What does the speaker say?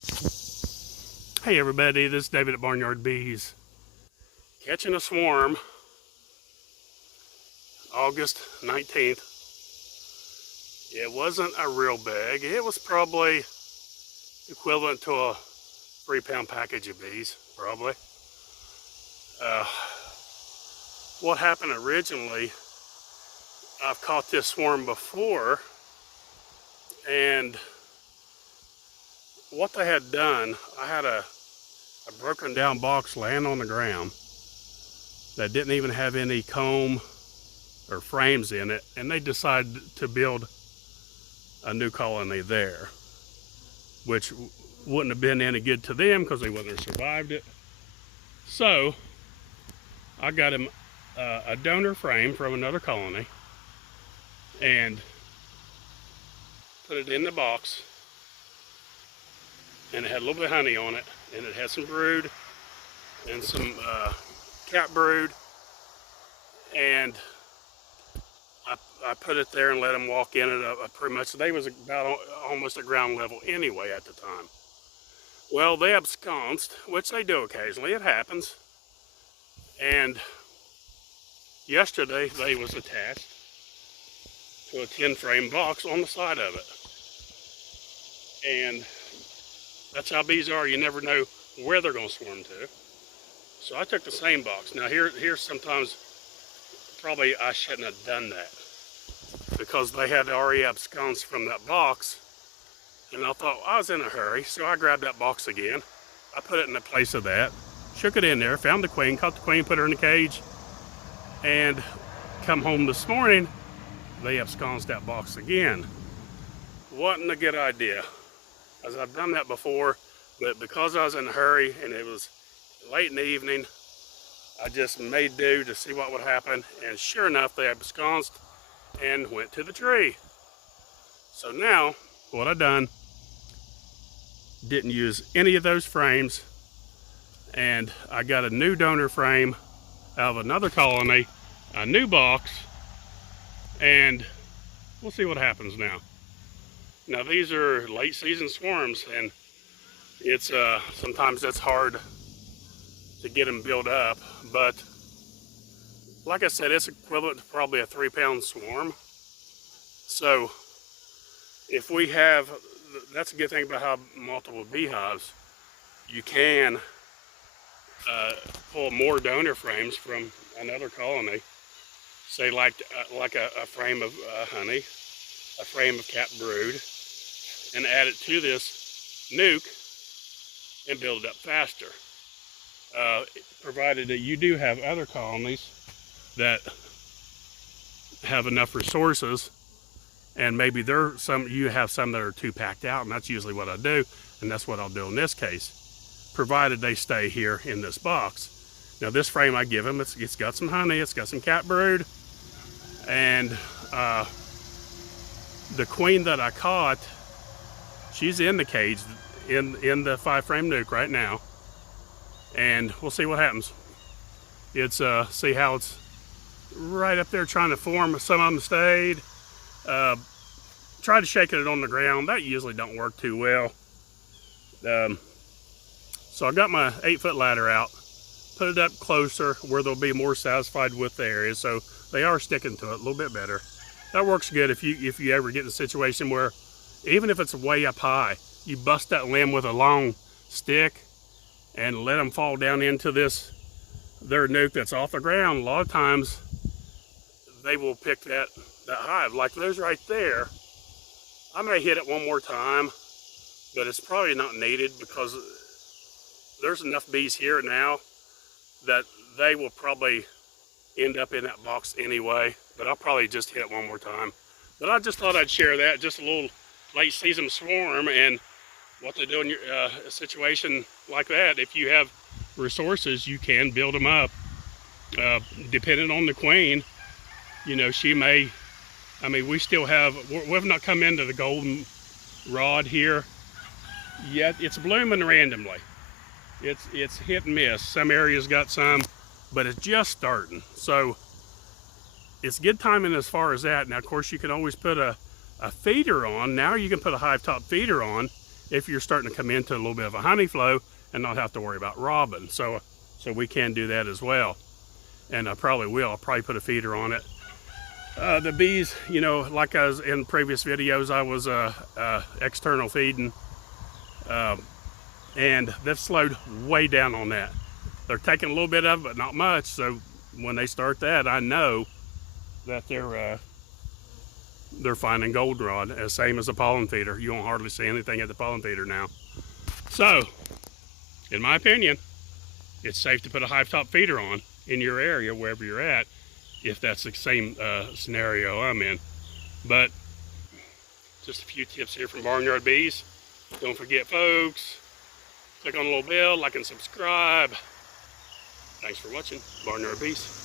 Hey everybody, this is David at Barnyard Bees. Catching a swarm, August 19th. It wasn't a real big. It was probably equivalent to a 3-pound package of bees, probably. What happened originally, I've caught this swarm before, and what they had done, I had a broken down box laying on the ground that didn't even have any comb or frames in it, and they decided to build a new colony there, which wouldn't have been any good to them because they wouldn't have survived it. So I got him a donor frame from another colony and put it in the box, and it had a little bit of honey on it, and it had some brood and some cat brood, and I put it there and let them walk in it. Pretty much, they was about almost at ground level anyway at the time. Well, they absconded, which they do occasionally. It happens. And yesterday they was attached to a 10-frame box on the side of it. And that's how bees are. You never know where they're going to swarm to. So I took the same box. Now here's sometimes probably I shouldn't have done that, because they had already absconded from that box, and I thought I was in a hurry, so I grabbed that box again. I put it in the place of that, shook it in there, found the queen, caught the queen, put her in the cage, and come home this morning, they absconded that box again. Wasn't a good idea, as I've done that before, but because I was in a hurry and it was late in the evening, I just made do to see what would happen, and sure enough, they absconded and went to the tree. So now, what I done, didn't use any of those frames, and I got a new donor frame out of another colony, a new box, and we'll see what happens now. Now these are late season swarms, and it's sometimes that's hard to get them built up, but like I said, it's equivalent to probably a 3-pound swarm. So if we have, that's a good thing about having multiple beehives. You can pull more donor frames from another colony, say like a frame of honey, a frame of cat brood, and add it to this nuke and build it up faster. Provided that you do have other colonies that have enough resources, and maybe you have some that are too packed out, and that's usually what I do, and that's what I'll do in this case, provided they stay here in this box. Now this frame I give them, it's got some honey, it's got some cat brood, and the queen that I caught, she's in the cage in the 5-frame nuke right now, and we'll see what happens. It's see how it's right up there trying to form. Some of them stayed. Tried to shake it on the ground. That usually don't work too well. So I got my 8-foot ladder out, put it up closer where they'll be more satisfied with the area, so they are sticking to it a little bit better. That works good if you ever get in a situation where, even if it's way up high, you bust that limb with a long stick and let them fall down into their nuke that's off the ground. A lot of times they will pick that hive, like those right there. I may hit it one more time, but it's probably not needed, because there's enough bees here now that they will probably end up in that box anyway, but I'll probably just hit it one more time. But I just thought I'd share that, just a little late season swarm and what to do in a situation like that. If you have resources, you can build them up. Depending on the queen, you know, she may, I mean, we've not come into the golden rod here yet. It's blooming randomly. It's hit and miss. Some areas got some, but it's just starting. So it's good timing as far as that. Now, of course, you can always put a feeder on. Now you can put a hive top feeder on, if you're starting to come into a little bit of a honey flow and not have to worry about robbing. So we can do that as well. And I probably will. I'll probably put a feeder on it. The bees, you know, like I was in previous videos, I was external feeding, and they've slowed way down on that. They're taking a little bit of it, but not much. So when they start that, I know that they're finding goldenrod, as same as a pollen feeder. You won't hardly see anything at the pollen feeder now. So, in my opinion, it's safe to put a hive top feeder on in your area, wherever you're at, if that's the same scenario I'm in. But just a few tips here from Barnyard Bees. Don't forget, folks, click on the little bell, like and subscribe. Thanks for watching Barnyard Bees.